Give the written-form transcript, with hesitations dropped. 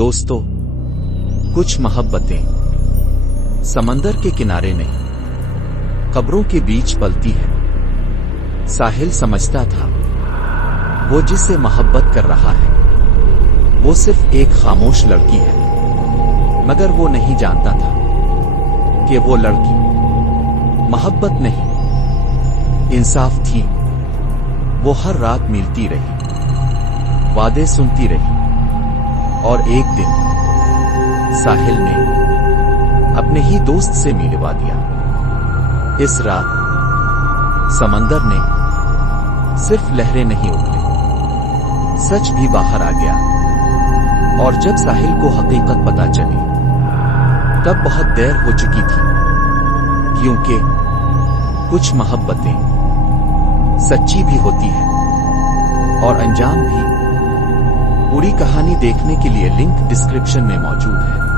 दोस्तों, कुछ मोहब्बतें समंदर के किनारे नहीं, कब्रों के बीच पलती है। साहिल समझता था वो जिससे मोहब्बत कर रहा है वो सिर्फ एक खामोश लड़की है, मगर वो नहीं जानता था कि वो लड़की मोहब्बत नहीं, इंसाफ थी। वो हर रात मिलती रही, वादे सुनती रही, और एक दिन साहिल ने अपने ही दोस्त से मिलवा दिया। इस रात समंदर ने सिर्फ लहरें नहीं उगली, सच भी बाहर आ गया। और जब साहिल को हकीकत पता चली तब बहुत देर हो चुकी थी, क्योंकि कुछ मोहब्बतें सच्ची भी होती है और अंजाम भी। पूरी कहानी देखने के लिए लिंक डिस्क्रिप्शन में मौजूद है।